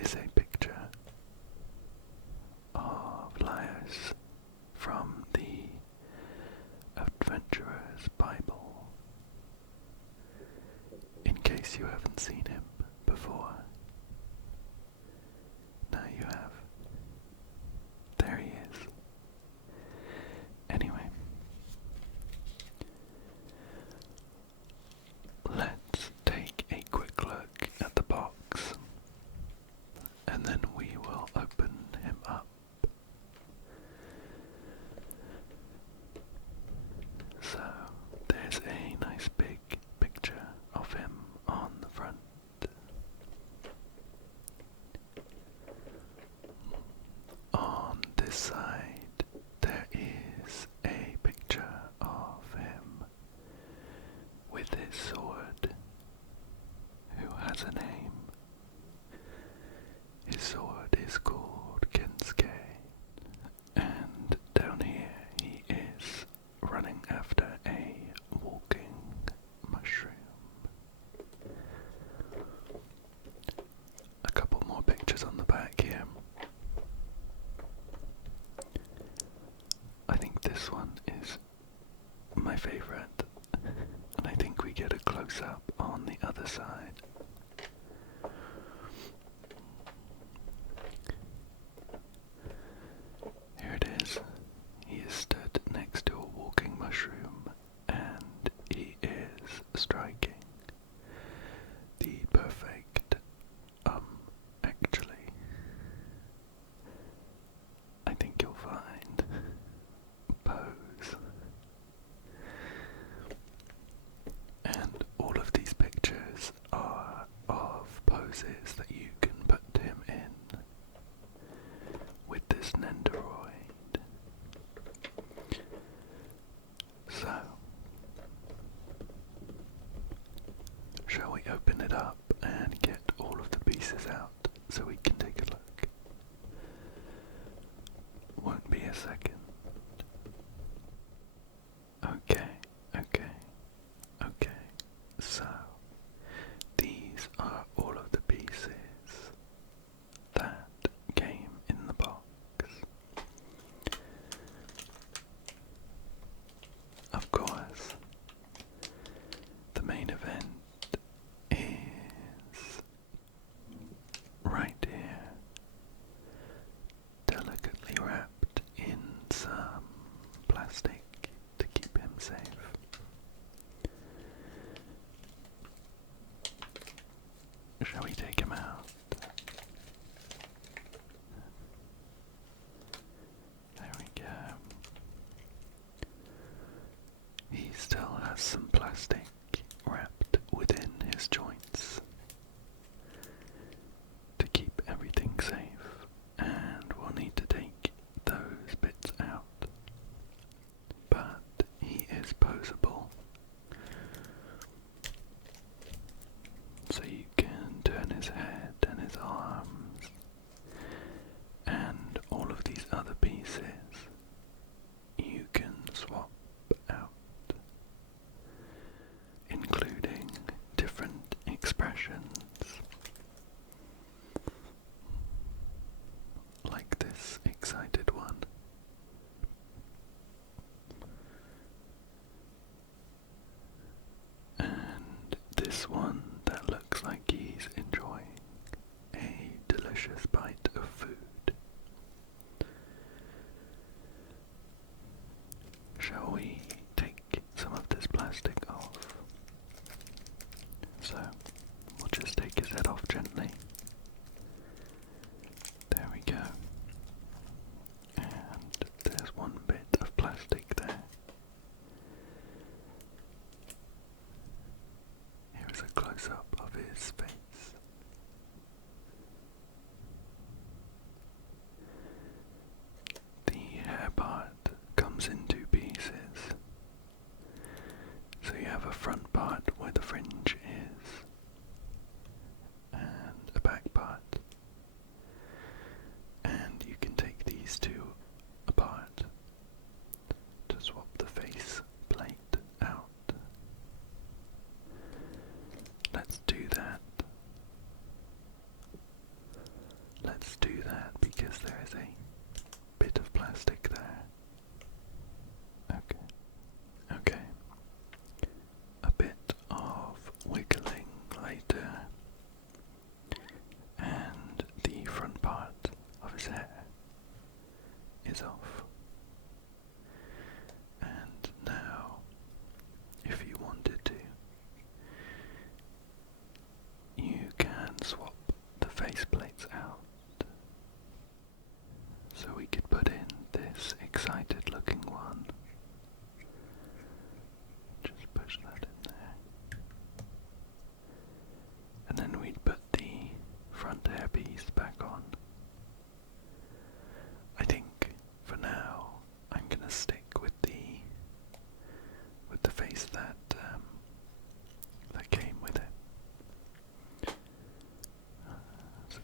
is a picture of Laios from the Adventurer's Bible. In case you haven't seen him before, now you have. There he is. Anyway, let's take a quick look at the box, and then we will open him up. So, there's a nice big picture of him on the front. On this side, there is a picture of him with his sword, who has a name. His sword is called Kinsuke, and down here he is running after a walking mushroom. A couple more pictures on the back here. I think this one is my favourite, and I think we get a close-up on the other side. Here it is. He is stood next to a walking mushroom, and he is striking the perfect, actually, I think you'll find, pose. And all of these pictures are of poses that you can put him in with this Nendoroid. So, shall we open it up and get all of the pieces out so we can take a look? Won't be a second. Okay. So, these are all of the pieces that came in the box. Of course, the main event is right here, delicately wrapped in some plastic to keep him safe. Shall we take him out? There we go. He still has some plastic wrapped within his joints to keep everything safe, and we'll need to take those bits out. But he is poseable, so you can turn his head and his arms and all of these other pieces you can swap out, including different expressions, like this excited one. And this one that looks like he's enjoying a delicious bite of food. Shall we take some of this plastic off? So, we'll just take his head off gently. There we go. And there's one bit of plastic there. Here is a close-up of his face. The hair part comes in two pieces. So you have a front part where the fringe is, and a back part. And you can take these two apart to swap the face plate out. Let's do that.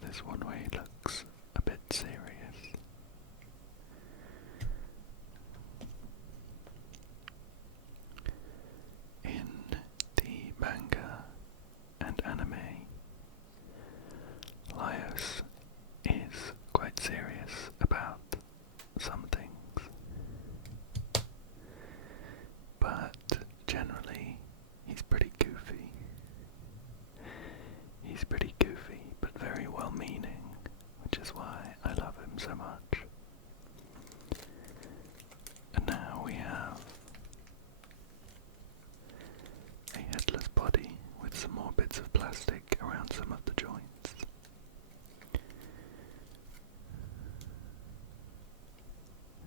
to this one where he looks a bit serious. In the manga and anime, Laios is quite serious about some things, but generally he's pretty goofy. He's pretty goofy, but very well-meaning, which is why I love him so much. And now we have a headless body with some more bits of plastic around some of the joints.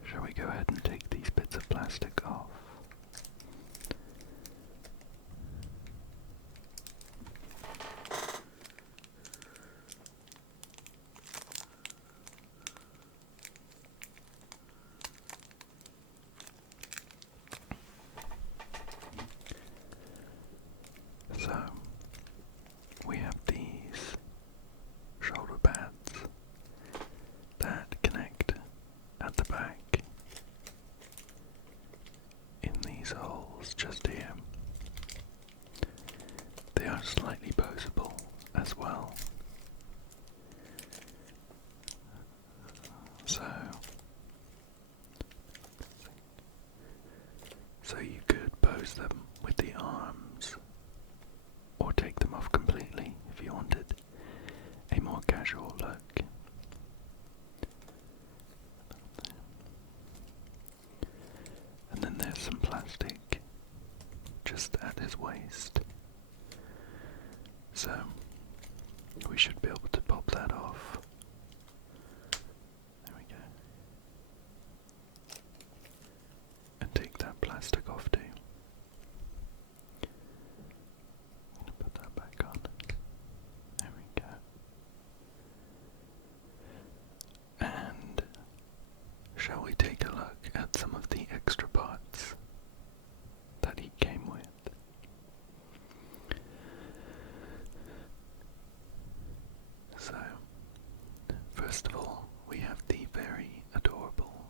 Shall we go ahead and take these bits of plastic off? So, we have these shoulder pads that connect at the back in these holes just here. They are slightly poseable as well. So you could pose them with the arms, or take them off completely if you wanted a more casual look. And then there's some plastic just at his waist. So we should be able to pop that off. There we go. And take that plastic off too. I'm gonna put that back on. There we go. And shall we take a look at some of the extra parts that he came with? So, first of all, we have the very adorable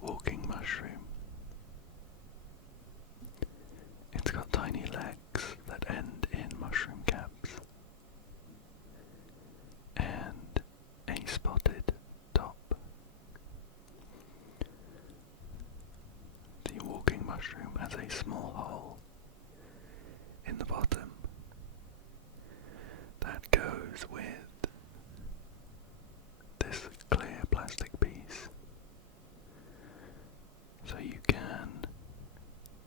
walking mushroom. It's got tiny legs that end in mushroom caps, and a spotted top. The walking mushroom has a small hole in the bottom that goes with this clear plastic piece, so you can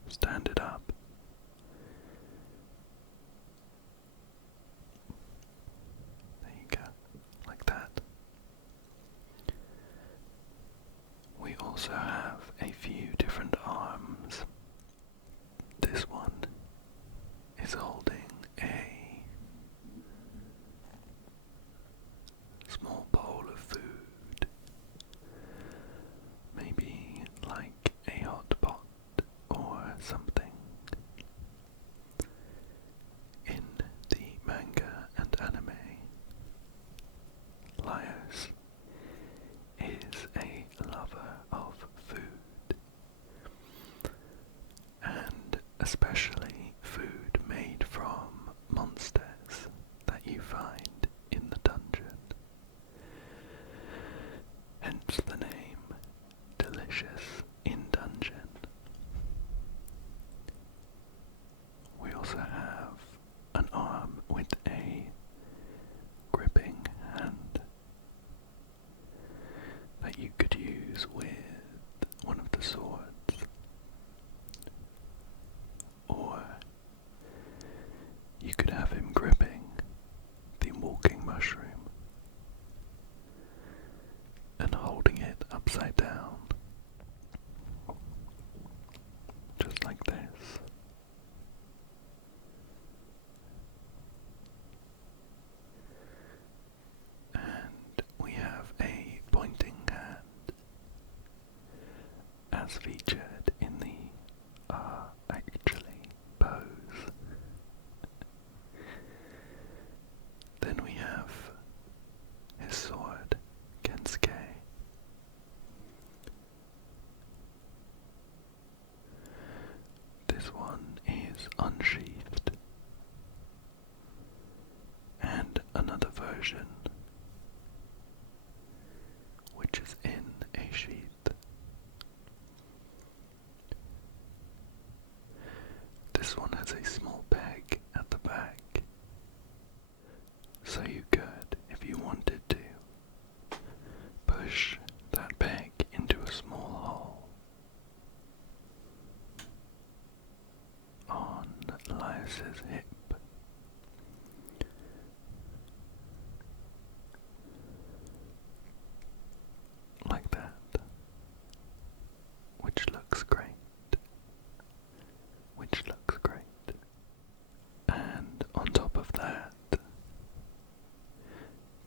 stand it up. There you go, like that. We also have a few different arms. This one is holding a version, which is in a sheath. This one has a small peg at the back, so you could, if you wanted to, push that peg into a small hole on Laios's hip. Like that, which looks great, and on top of that,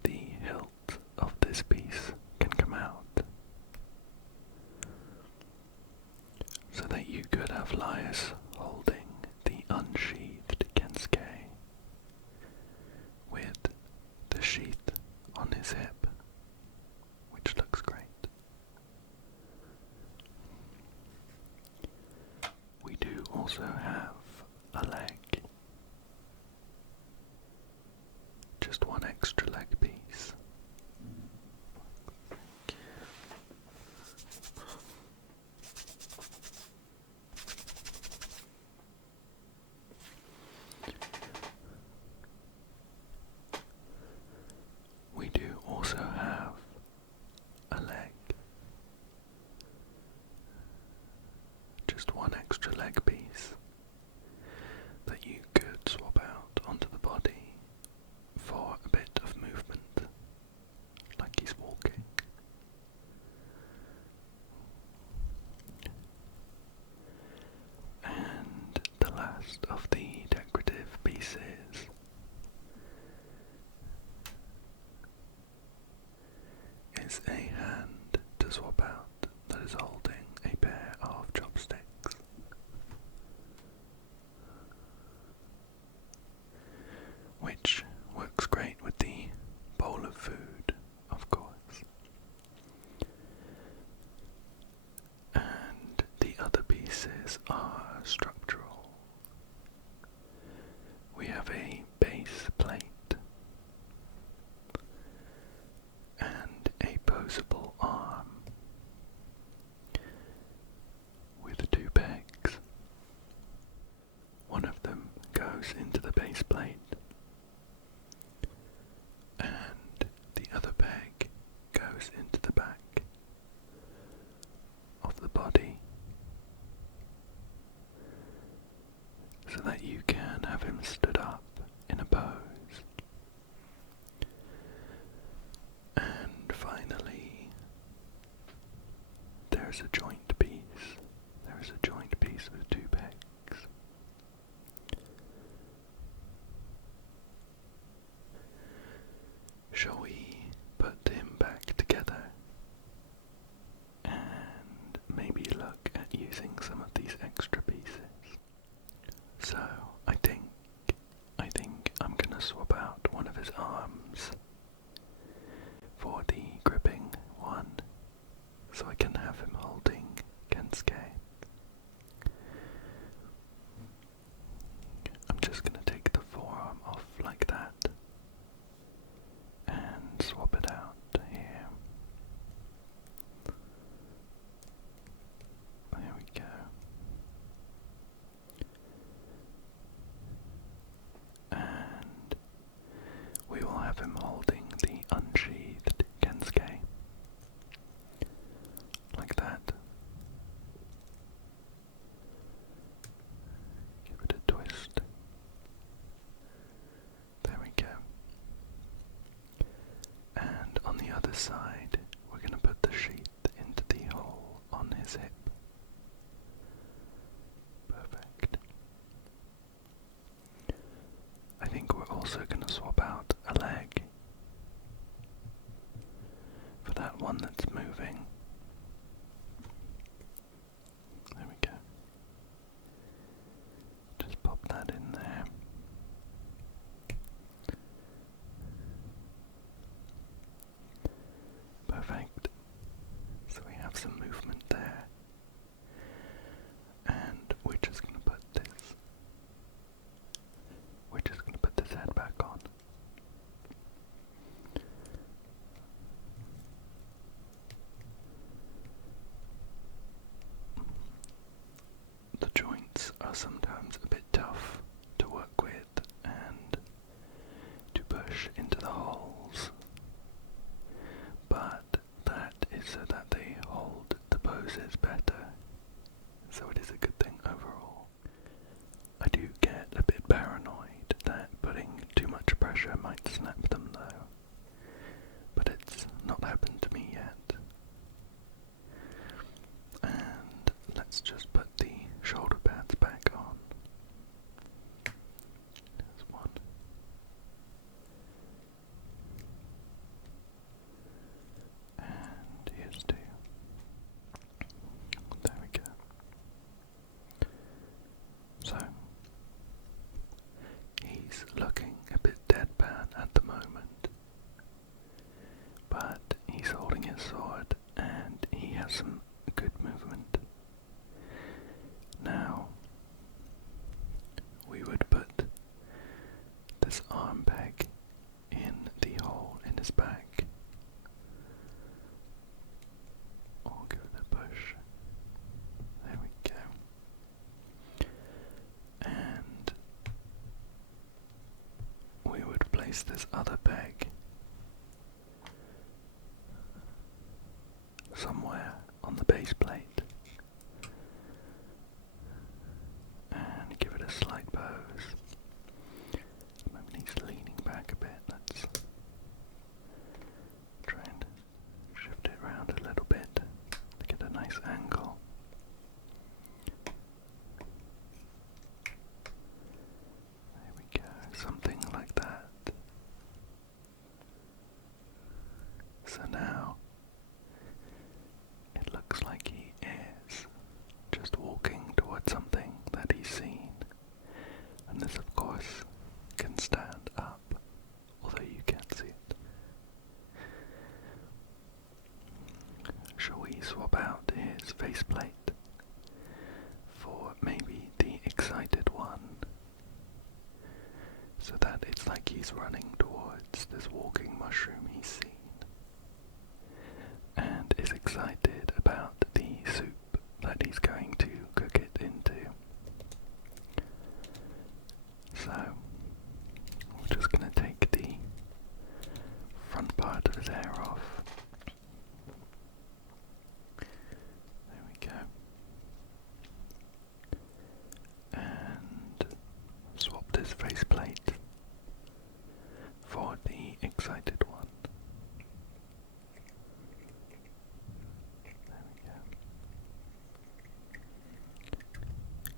the hilt of this piece can come out, so that you could have Laios holding the unsheathed Kensuke with the sheath on his hip, which looks great. We do also have a leg, just one extra leg piece. We do also have a leg, just one extra leg piece that you could swap out onto the body for a bit of movement, like he's walking. And the last of the decorative pieces is a hand to swap out that is holding a pair of chopsticks, which works great with the bowl of food, of course. And the other pieces are structural. We have a base plate and a posable arm with two pegs. One of them goes into the base plate, and the other peg goes into the back of the body, so that you can have him stood up in a pose. And finally, there's a joint piece. There is a joint piece with two pegs. Shall we put him back together and maybe look at using some of these extra pieces? So I think I'm gonna swap out one of his arms for the gripping one, so I can have him holding Kensuke. I'm just gonna take the forearm off like that and swap it out here. There we go. And we will have him holding the unsheathed Kensuke, like that. Give it a twist. There we go. And on the other side, we're going to put the sheath into the hole on his hip. Perfect. I think we're also going to swap out a leg for that one that's moving. There we go. Just pop that in there. Perfect. So we have some movement there. And we're just going to put this head back on. are sometimes a bit tough to work with and to push into the holes, but that is so that they hold the poses better, so it is a good thing overall. I do get a bit paranoid that putting too much pressure might snap them though, but it's not happened to me yet. And let's just put the shoulder pads back on. There's one. And here's two. There we go. So, he's looking a bit deadpan at the moment, but he's holding his sword and he has some good movement. Now, we would put this arm peg in the hole in his back, or give it a push. There we go. And we would place this other peg somewhere on the base plate and give it a slight pose. Maybe he's leaning back a bit. Let's try and shift it around a little bit to get a nice angle. There we go, something like that. So now it looks like he is just walking towards something that he's seen, and this of course can stand up, although you can't see it. Shall we swap out his faceplate for maybe the excited one, so that it's like he's running towards this walking mushroom he's seen and is excited about the soup that he's going to cook it into. So, we're just going to take the front part of his hair off. There we go. And swap this faceplate for the excited one. There we go.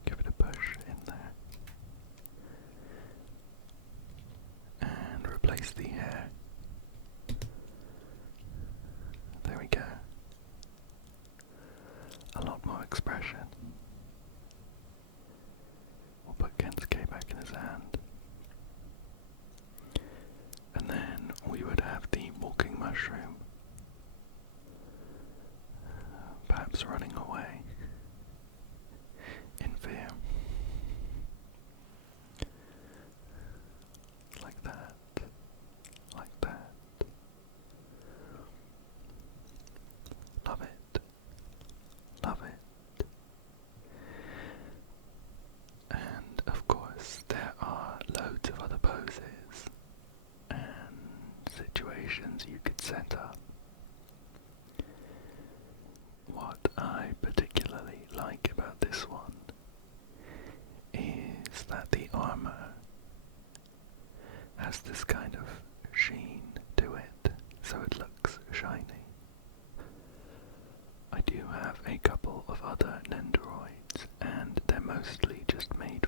Give it a push in there. And replace the hair. There we go. A lot more expression. We'll put Kensuke back in his hand. And then we would have the walking mushroom, perhaps running away in fear. Like that. Like that. Love it. Love it. And of course there are loads of other poses and situations you could set up. What I particularly like about this one is that the armor has this kind of sheen to it, so it looks shiny. I do have a couple of other Nendoroids, and they're mostly just made